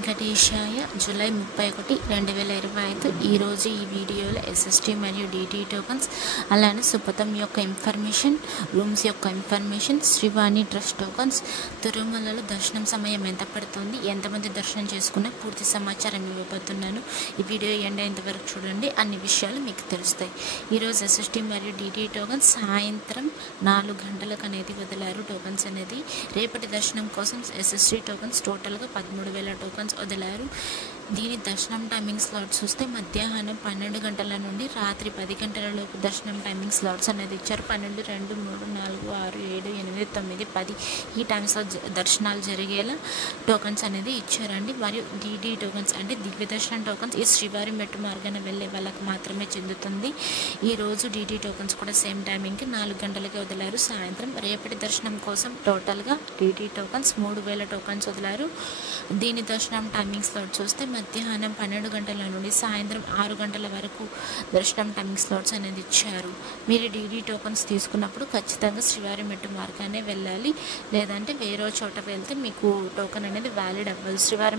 వెంకటేశాయ. July 31, 2025. ఈరోజు ఈ వీడియోలో ఎస్ఎస్టీ మరియు డిటి టోకన్స్, అలానే సుపథం యొక్క ఇన్ఫర్మేషన్, రూమ్స్ యొక్క ఇన్ఫర్మేషన్, శ్రీవాణి ట్రస్ట్ టోకన్స్, తిరుమలలో దర్శనం సమయం ఎంత పడుతుంది, ఎంతమంది దర్శనం చేసుకున్నా పూర్తి సమాచారం ఇవ్వబోతున్నాను. ఈ వీడియో ఎండ్ అయ్యేంతవరకు చూడండి, అన్ని విషయాలు మీకు తెలుస్తాయి. ఈరోజు ఎస్ఎస్టీ మరియు డిటి టోకన్స్ సాయంత్రం 4 గంటలకు అనేది వదిలారు. టోకన్స్ అనేది రేపటి దర్శనం కోసం ఎస్ఎస్టీ టోకన్స్ టోటల్గా 13,000 టోకన్స్ వదిలారు. దీని దర్శనం టైమింగ్ స్లాట్స్ చూస్తే మధ్యాహ్నం 12 గంటల నుండి రాత్రి 10 గంటల లోపు దర్శనం టైమింగ్ స్లాట్స్ అనేది ఇచ్చారు. 12, 2, 3, 4, 6, 7, 8, 9, 10 ఈ టైమ్స్లో దర్శనాలు జరిగేలా టోకన్స్ అనేది ఇచ్చారండి. మరియు డిడి టోకన్స్ అంటే దివ్య దర్శనం టోకన్స్ ఈ శ్రీవారి మెట్టు మార్గాన వెళ్ళే వాళ్ళకి మాత్రమే చెందుతుంది. ఈరోజు డిడి టోకన్స్ కూడా సేమ్ టైమింగ్కి 4 గంటలకి వదిలారు సాయంత్రం. రేపటి దర్శనం కోసం టోటల్గా డిడి టోకన్స్ 3,000 టోకన్స్ వదిలారు. దీని దర్శనం టైమింగ్ స్లాట్ చూస్తే మధ్యాహ్నం 12 గంటల నుండి సాయంత్రం 6 గంటల వరకు దర్శనం టైమింగ్ స్లాట్స్ అనేది ఇచ్చారు. మీరు డిడి టోకన్స్ తీసుకున్నప్పుడు ఖచ్చితంగా శ్రీవారి మెట్టు మార్గానే వెళ్ళాలి, లేదంటే వేరే చోట వెళ్తే మీకు టోకన్ అనేది వ్యాలిడ్ అవ్వదు. శ్రీవారి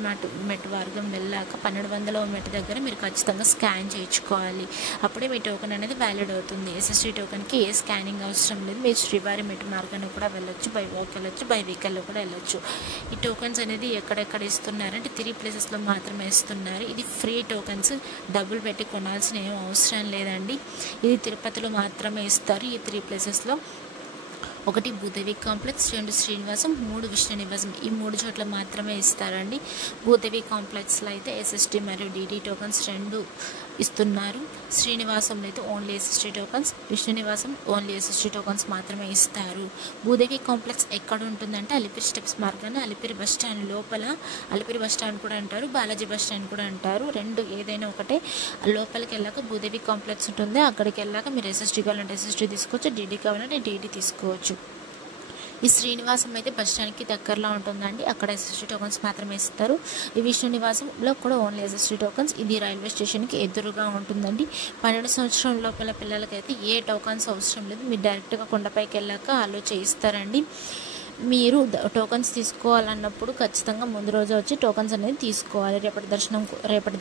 మెట్టు మార్గం వెళ్ళాక 1200వ మెట్టు దగ్గర మీరు ఖచ్చితంగా స్కాన్ చేయించుకోవాలి, అప్పుడే మీ టోకన్ అనేది వ్యాలిడ్ అవుతుంది. ఎస్ఎస్టీ టోకన్కి ఏ స్కానింగ్ అవసరం లేదు. మీరు శ్రీవారి మెట్టు మార్గాన్ని కూడా వెళ్ళొచ్చు, బై వాక్ వెళ్ళొచ్చు, బై వెహికల్లో కూడా వెళ్ళొచ్చు. ఈ టోకన్స్ అనేది ఎక్కడెక్కడ ఇస్తున్నారంటే 3 ప్లేసెస్లో మాత్రమే ఇస్తున్నారు. ఇది ఫ్రీ టోకన్స్, డబ్బులు పెట్టి కొనాల్సిన ఏం అవసరం లేదండి. ఇది తిరుపతిలో మాత్రమే ఇస్తారు. ఈ 3 ప్లేసెస్లో 1 భూదేవి కాంప్లెక్స్, 2 శ్రీనివాసం, 3 విష్ణు నివాసం ఈ 3 చోట్ల మాత్రమే ఇస్తారండి. భూదేవి కాంప్లెక్స్లో అయితే ఎస్ఎస్టీ మరియు డిడి టోకన్స్ 2 ఇస్తున్నారు. శ్రీనివాసంలో అయితే ఓన్లీ ఎస్ఎస్టీ టోకన్స్, విష్ణు నివాసం ఓన్లీ ఎస్ఎస్టీ టోకన్స్ మాత్రమే ఇస్తారు. భూదేవి కాంప్లెక్స్ ఎక్కడ ఉంటుందంటే అలిపిరి స్టెప్స్ మార్గాన అలిపిరి బస్ స్టాండ్ లోపల, అలిపిరి బస్ స్టాండ్ కూడా అంటారు, బాలాజీ బస్ స్టాండ్ కూడా అంటారు, 2 ఏదైనా ఒకటే. లోపలికి వెళ్ళాక భూదేవి కాంప్లెక్స్ ఉంటుంది. అక్కడికి వెళ్ళాక మీరు ఎస్ఎస్టీ కావాలంటే ఎస్ఎస్టీ తీసుకోవచ్చు, డిడి కావాలంటే డిడి తీసుకోవచ్చు. ఈ శ్రీనివాసం అయితే బస్ స్టాండ్కి దగ్గరలో ఉంటుందండి, అక్కడ ఎస్ఎస్టీ టోకన్స్ మాత్రమే ఇస్తారు. ఈ విష్ణు నివాసంలో కూడా ఓన్లీ ఎస్ఎస్టీ టోకన్స్. ఇది రైల్వే స్టేషన్కి ఎదురుగా ఉంటుందండి. 12 సంవత్సరం లోపల పిల్లలకైతే ఏ టోకన్స్ అవసరం లేదు. మీరు డైరెక్ట్గా కొండపైకి వెళ్ళాక అలో చేయిస్తారండి. మీరు టోకన్స్ తీసుకోవాలన్నప్పుడు ఖచ్చితంగా ముందు రోజు వచ్చి టోకన్స్ అనేది తీసుకోవాలి. రేపటి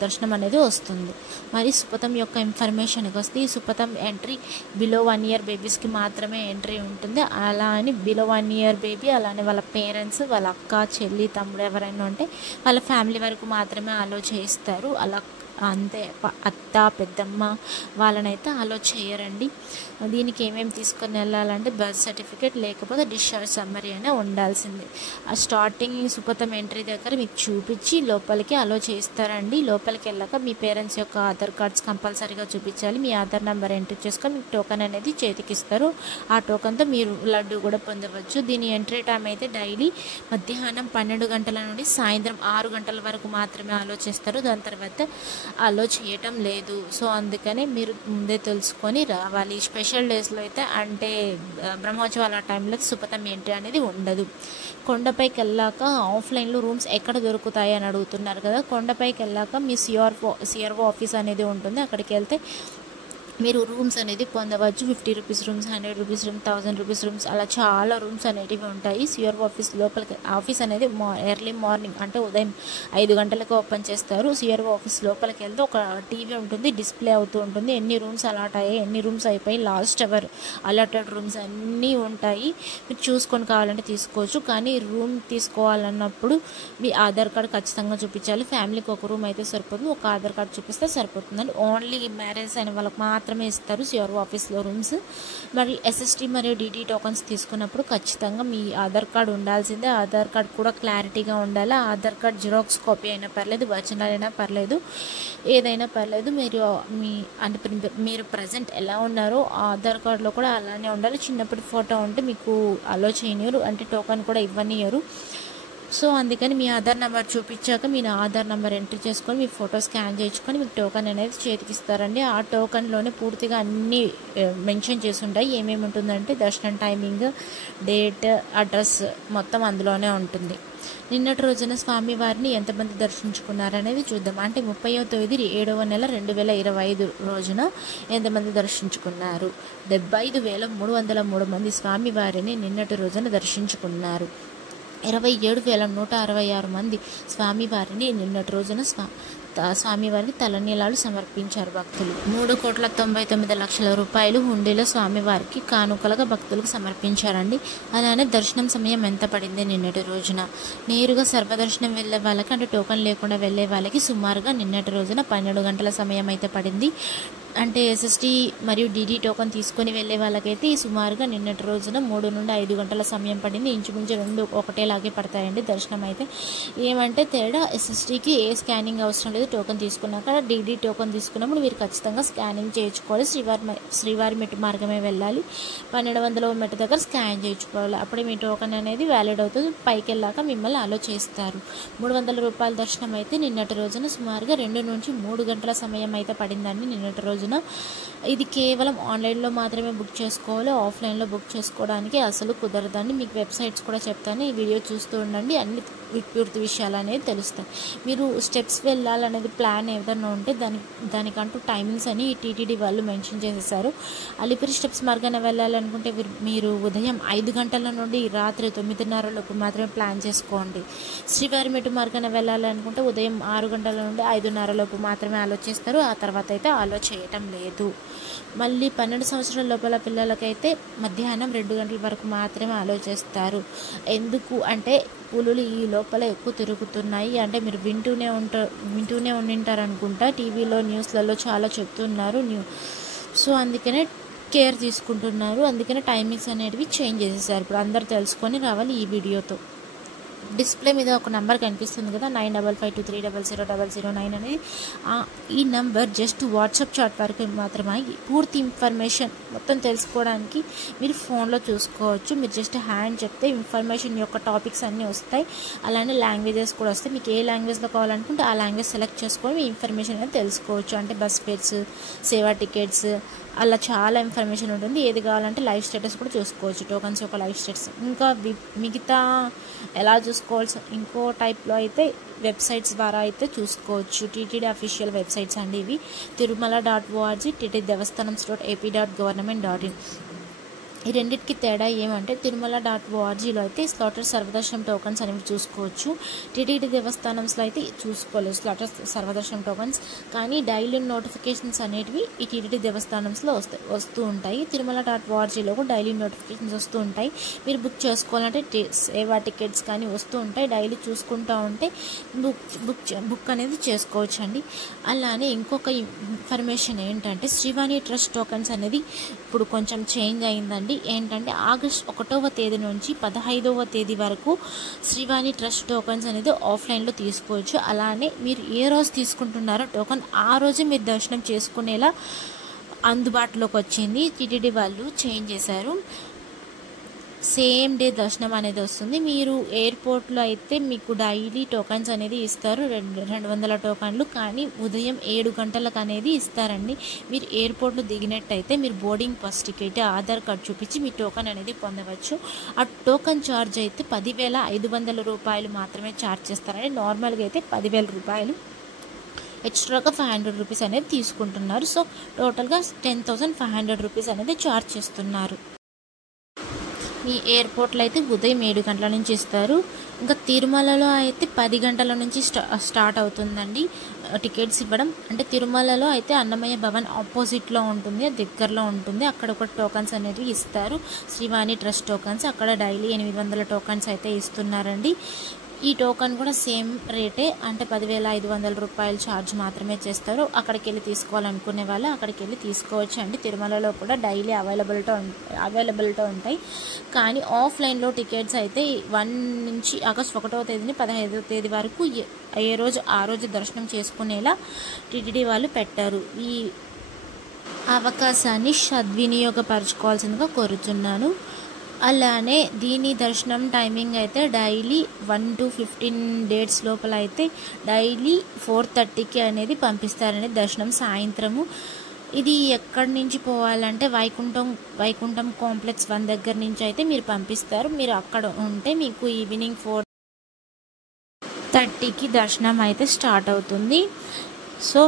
దర్శనం అనేది వస్తుంది. మరి సుపథం యొక్క ఇన్ఫర్మేషన్కి వస్తే ఈ సుపథం ఎంట్రీ బిలో 1 year బేబీస్కి మాత్రమే ఎంట్రీ ఉంటుంది. అలా అని బిలో 1 year బేబీ, అలానే వాళ్ళ పేరెంట్స్, వాళ్ళ అక్క, చెల్లి, తమ్ముడు ఎవరైనా ఉంటే వాళ్ళ ఫ్యామిలీ వరకు మాత్రమే అలో చేయిస్తారు. అలా అంతే, అత్త, పెద్దమ్మ వాళ్ళనైతే అలో చేయరండి. దీనికి ఏమేమి తీసుకొని వెళ్ళాలంటే బర్త్ సర్టిఫికేట్, లేకపోతే డిశ్చార్జ్ సమ్మరీ అయినా ఉండాల్సింది. ఆ స్టార్టింగ్ సుపథం ఎంట్రీ దగ్గర మీకు చూపించి లోపలికి అలో చేస్తారండి. లోపలికి వెళ్ళాక మీ పేరెంట్స్ యొక్క ఆధార్ కార్డ్స్ కంపల్సరీగా చూపించాలి. మీ ఆధార్ నెంబర్ ఎంట్రీ చేసుకొని మీకు టోకన్ అనేది చేతికి ఇస్తారు. ఆ టోకన్తో మీరు లడ్డు కూడా పొందవచ్చు. దీని ఎంట్రీ టైం అయితే డైలీ మధ్యాహ్నం 12 గంటల నుండి సాయంత్రం 6 గంటల వరకు మాత్రమే అలో చేస్తారు. దాని తర్వాత అలో చేయటం లేదు. సో అందుకని మీరు ముందే తెలుసుకొని రావాలి. స్పెషల్ డేస్లో అయితే అంటే బ్రహ్మోత్సవాల టైంలో సుపథం ఎంట్రీ అనేది ఉండదు. కొండపైకి వెళ్ళాక ఆఫ్లైన్లో రూమ్స్ ఎక్కడ దొరుకుతాయి అని అడుగుతున్నారు కదా. కొండపైకి వెళ్ళాక మీ సిఆర్ఓ ఆఫీస్ అనేది ఉంటుంది. అక్కడికి వెళ్తే మీరు రూమ్స్ అనేది పొందవచ్చు. 50 rupees rooms, 100 rupees rooms, 1000 rupees rooms, అలా చాలా రూమ్స్ అనేటివి ఉంటాయి. సిఆర్ఓ ఆఫీస్ లోపలికి, ఆఫీస్ అనేది ఎర్లీ మార్నింగ్ అంటే ఉదయం 5 గంటలకు ఓపెన్ చేస్తారు. సిఆర్ఓ ఆఫీస్ లోపలికి వెళ్తే ఒక టీవీ ఉంటుంది, డిస్ప్లే అవుతూ ఉంటుంది. ఎన్ని రూమ్స్ అలాట్ అయ్యాయి, ఎన్ని రూమ్స్ అయిపోయి, లాస్ట్ అవర్ అలాటెడ్ రూమ్స్ అన్నీ ఉంటాయి. మీరు చూసుకొని కావాలంటే తీసుకోవచ్చు. కానీ రూమ్ తీసుకోవాలన్నప్పుడు మీ ఆధార్ కార్డ్ ఖచ్చితంగా చూపించాలి. ఫ్యామిలీకి ఒక రూమ్ అయితే సరిపోతుంది, ఒక ఆధార్ కార్డ్ చూపిస్తే సరిపోతుందండి. ఓన్లీ మ్యారేజ్ అయిన వాళ్ళకి మాత్రమే ఇస్తారు సిఆర్ఓ ఆఫీస్లో రూమ్స్. మరి ఎస్ఎస్టీ మరియు డిడి టోకన్స్ తీసుకున్నప్పుడు ఖచ్చితంగా మీ ఆధార్ కార్డ్ ఉండాల్సిందే. ఆధార్ కార్డ్ కూడా క్లారిటీగా ఉండాలి. ఆధార్ కార్డ్ జిరాక్స్ కాపీ అయినా పర్లేదు, ఒరిజినల్ అయినా పర్లేదు, ఏదైనా పర్లేదు. మీరు ప్రజెంట్ ఎలా ఉన్నారో ఆధార్ కార్డులో కూడా అలానే ఉండాలి. చిన్నప్పటి ఫోటో ఉంటే మీకు అలో చేయనియరు, అంటే టోకన్ కూడా ఇవ్వనియరు. సో అందుకని మీ ఆధార్ నెంబర్ చూపించాక మీ ఆధార్ నెంబర్ ఎంట్రీ చేసుకొని మీ ఫోటో స్కాన్ చేయించుకొని మీకు టోకన్ అనేది చేతికి ఇస్తారండి. ఆ టోకన్లోనే పూర్తిగా అన్నీ మెన్షన్ చేసి ఉంటాయి. ఏమేమి ఉంటుందంటే దర్శనం టైమింగ్, డేట్, అడ్రస్ మొత్తం అందులోనే ఉంటుంది. నిన్నటి రోజున స్వామివారిని ఎంతమంది దర్శించుకున్నారనేది చూద్దాం. అంటే 30వ తేదీ 7వ నెల 2025 రోజున ఎంతమంది దర్శించుకున్నారు. 75,303 మంది స్వామివారిని నిన్నటి రోజున దర్శించుకున్నారు. 27,166 మంది స్వామివారిని నిన్నటి రోజున స్వామివారికి తలనీలాలు సమర్పించారు భక్తులు. 3,99,00,000 రూపాయలు హుండీలో స్వామివారికి కానుకలుగా భక్తులకు సమర్పించారండి. అలానే దర్శనం సమయం ఎంత పడింది నిన్నటి రోజున? నేరుగా సర్వదర్శనం వెళ్ళే వాళ్ళకి అంటే టోకన్ లేకుండా వెళ్ళే వాళ్ళకి సుమారుగా నిన్నటి రోజున 12 గంటల సమయం అయితే పడింది. అంటే ఎస్ఎస్టీ మరియు డీడీ టోకన్ తీసుకొని వెళ్ళే వాళ్ళకైతే సుమారుగా నిన్నటి రోజున 3 నుండి 5 గంటల సమయం పడింది. ఇంచుమించు 2 ఒకటేలాగే పడతాయండి దర్శనం అయితే. ఏమంటే తేడా, ఎస్ఎస్టీకి ఏ స్కానింగ్ అవసరం లేదు. టోకన్ తీసుకున్నాక డీడీ టోకన్ తీసుకున్నప్పుడు మీరు ఖచ్చితంగా స్కానింగ్ చేయించుకోవాలి. శ్రీవారి మెట్టు మార్గమే వెళ్ళాలి. 1200వ మెట్టు దగ్గర స్కాన్ చేయించుకోవాలి. అప్పుడే మీ టోకన్ అనేది వ్యాలిడ్ అవుతుంది. పైకి వెళ్ళాక మిమ్మల్ని అలో చేస్తారు. 300 రూపాయల దర్శనం అయితే నిన్నటి రోజున సుమారుగా 2 నుంచి 3 గంటల సమయం అయితే పడిందండి. నిన్నటి రోజున ఇది కేవలం ఆన్లైన్లో మాత్రమే బుక్ చేసుకోవాలి. ఆఫ్లైన్లో బుక్ చేసుకోవడానికి అసలు కుదరదండి. మీకు వెబ్సైట్స్ కూడా చెప్తాను, ఈ వీడియో చూస్తూ ఉండండి. అన్ని పూర్తి విషయాలు అనేది తెలుస్తాయి. మీరు స్టెప్స్ వెళ్ళాలనేది ప్లాన్ ఏదైనా ఉంటే దానికంటూ టైమింగ్స్ అని ఈ టీటీడీ వాళ్ళు మెన్షన్ చేసేసారు. అలిపిరి స్టెప్స్ మార్గాన వెళ్ళాలనుకుంటే మీరు ఉదయం 5 గంటల నుండి రాత్రి 9:30 లోపు మాత్రమే ప్లాన్ చేసుకోండి. శ్రీవారి మెట్టు మార్గాన వెళ్ళాలనుకుంటే ఉదయం 6 గంటల నుండి 5:30 లోపు మాత్రమే ఆలోచిస్తారు. ఆ తర్వాత అయితే ఆలో చేయటం లేదు. మళ్ళీ 12 సంవత్సరాల లోపల పిల్లలకైతే మధ్యాహ్నం 2 గంటల వరకు మాత్రమే ఆలోచిస్తారు. ఎందుకు అంటే పులులు ఈ లోపల ఎక్కువ తిరుగుతున్నాయి. అంటే మీరు వింటూనే ఉండింటారు అనుకుంటా, టీవీలో న్యూస్లలో చాలా చెప్తున్నారు. సో అందుకనే కేర్ తీసుకుంటున్నారు. అందుకనే టైమింగ్స్ అనేటివి చేంజ్ చేసేసారు. ఇప్పుడు అందరు తెలుసుకొని రావాలి ఈ వీడియోతో. డిస్ప్లే మీద ఒక నెంబర్ కనిపిస్తుంది కదా, 9552300009 అనేది. ఈ నెంబర్ జస్ట్ వాట్సాప్ చాట్ వరకు మాత్రమే. పూర్తి ఇన్ఫర్మేషన్ మొత్తం తెలుసుకోవడానికి మీరు ఫోన్లో చూసుకోవచ్చు. మీరు జస్ట్ హ్యాండ్ చెప్తే ఇన్ఫర్మేషన్ యొక్క టాపిక్స్ అన్నీ వస్తాయి. అలానే లాంగ్వేజెస్ కూడా వస్తాయి. మీకు ఏ లాంగ్వేజ్లో కావాలనుకుంటే ఆ లాంగ్వేజ్ సెలెక్ట్ చేసుకొని మీ ఇన్ఫర్మేషన్ అనేది తెలుసుకోవచ్చు. అంటే బస్ ఫేర్స్, సేవా టికెట్స్, అలా చాలా ఇన్ఫర్మేషన్ ఉంటుంది. ఏది కావాలంటే లైవ్ స్టేటస్ కూడా చూసుకోవచ్చు. టోకన్స్ యొక్క లైవ్ స్టేటస్. ఇంకా మిగతా ఎలా చూసుకోవాల్సి ఇంకో టైప్లో అయితే వెబ్సైట్స్ ద్వారా అయితే చూసుకోవచ్చు. టీటీడీ అఫీషియల్ వెబ్సైట్స్ అండి ఇవి. tirumala.org, ttdevasthanam.ap.government.in. ఈ రెండింటికి తేడా ఏమంటే తిరుమల.orgలో అయితే స్లాటర్ సర్వదర్శనం టోకన్స్ అనేవి చూసుకోవచ్చు. టీటీడీ దేవస్థానంలో అయితే చూసుకోలేదు స్లాటర్ సర్వదర్శనం టోకన్స్. కానీ డైలీ నోటిఫికేషన్స్ అనేటివి ఈ టీటీడీ దేవస్థానంలో వస్తూ ఉంటాయి. తిరుమల.orgలో కూడా డైలీ నోటిఫికేషన్స్ వస్తూ ఉంటాయి. మీరు బుక్ చేసుకోవాలంటే సేవా టికెట్స్ కానీ వస్తూ ఉంటాయి. డైలీ చూసుకుంటూ ఉంటే బుక్ అనేది చేసుకోవచ్చు అండి. అలానే ఇంకొక ఇన్ఫర్మేషన్ ఏంటంటే శ్రీవాణి ట్రస్ట్ టోకన్స్ అనేది ఇప్పుడు కొంచెం చేంజ్ అయిందండి. ఏంటంటే ఆగస్ట్ 1వ తేదీ నుంచి 15వ తేదీ వరకు శ్రీవాణి ట్రస్ట్ టోకన్స్ అనేది ఆఫ్లైన్లో తీసుకోవచ్చు. అలానే మీరు ఏ రోజు తీసుకుంటున్నారో టోకన్ ఆ రోజు మీరు దర్శనం చేసుకునేలా అందుబాటులోకి వచ్చింది. టీటీడీ వాళ్ళు చేంజ్ చేశారు. సేమ్ డే దర్శనం అనేది వస్తుంది. మీరు ఎయిర్పోర్ట్లో అయితే మీకు డైలీ టోకన్స్ అనేది ఇస్తారు, 200 టోకన్లు. కానీ ఉదయం 7 గంటలకు అనేది ఇస్తారండి. మీరు ఎయిర్పోర్ట్లో దిగినట్టయితే మీరు boarding pass ticket, Aadhaar card చూపించి మీ టోకన్ అనేది పొందవచ్చు. ఆ టోకన్ ఛార్జ్ అయితే 10,500 రూపాయలు మాత్రమే ఛార్జ్ చేస్తారండి. నార్మల్గా అయితే 10,000 రూపాయలు. ఎక్స్ట్రాగా 500 రూపీస్ అనేది తీసుకుంటున్నారు. సో టోటల్గా 10,500 రూపీస్ అనేది ఛార్జ్ చేస్తున్నారు. మీ ఎయిర్పోర్ట్లో అయితే ఉదయం 7 గంటల నుంచి ఇస్తారు. ఇంకా తిరుమలలో అయితే 10 గంటల నుంచి స్టార్ట్ అవుతుందండి టికెట్స్ ఇవ్వడం. అంటే తిరుమలలో అయితే అన్నమయ్య భవన్ ఆపోజిట్లో ఉంటుంది, దగ్గరలో ఉంటుంది. అక్కడ ఒక టోకన్స్ అనేవి ఇస్తారు, శ్రీవాణి ట్రస్ట్ టోకన్స్. అక్కడ డైలీ 800 టోకన్స్ అయితే ఇస్తున్నారండి. ఈ టోకన్ కూడా సేమ్ రేటే, అంటే 10,500 రూపాయలు ఛార్జ్ మాత్రమే చేస్తారు. అక్కడికి వెళ్ళి తీసుకోవాలనుకునే వాళ్ళు అక్కడికి వెళ్ళి తీసుకోవచ్చు అండి. తిరుమలలో కూడా డైలీ అవైలబిలిటీ ఉంటాయి. కానీ ఆఫ్లైన్లో టికెట్స్ అయితే ఆగస్ట్ 1వ తేదీని 15వ తేదీ వరకు ఆ రోజు దర్శనం చేసుకునేలా టీటీడీ వాళ్ళు పెట్టారు. ఈ అవకాశాన్ని సద్వినియోగపరచుకోవాల్సిందిగా కోరుతున్నాను. అలానే దీని దర్శనం టైమింగ్ అయితే డైలీ 1 to 15 డేట్స్ లోపల అయితే డైలీ 4:30కి అనేది పంపిస్తారని దర్శనం సాయంత్రము. ఇది ఎక్కడి నుంచి పోవాలంటే వైకుంఠం కాంప్లెక్స్ 1 దగ్గర నుంచి అయితే మీరు పంపిస్తారు. మీరు అక్కడ ఉంటే మీకు ఈవినింగ్ 4:30కి దర్శనం అయితే స్టార్ట్ అవుతుంది. సో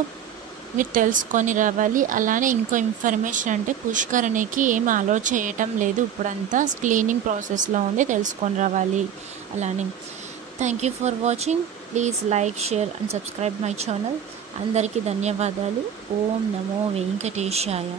మీరు తెలుసుకొని రావాలి. అలానే ఇంకో ఇన్ఫర్మేషన్ అంటే పుష్కరణికి ఏం అలో చేయటం లేదు, ఇప్పుడంతా క్లీనింగ్ ప్రాసెస్లో ఉంది, తెలుసుకొని రావాలి. అలానే thank you for watching. Please like, share and subscribe my channel. అందరికీ ధన్యవాదాలు. ఓం నమో వెంకటేశాయ.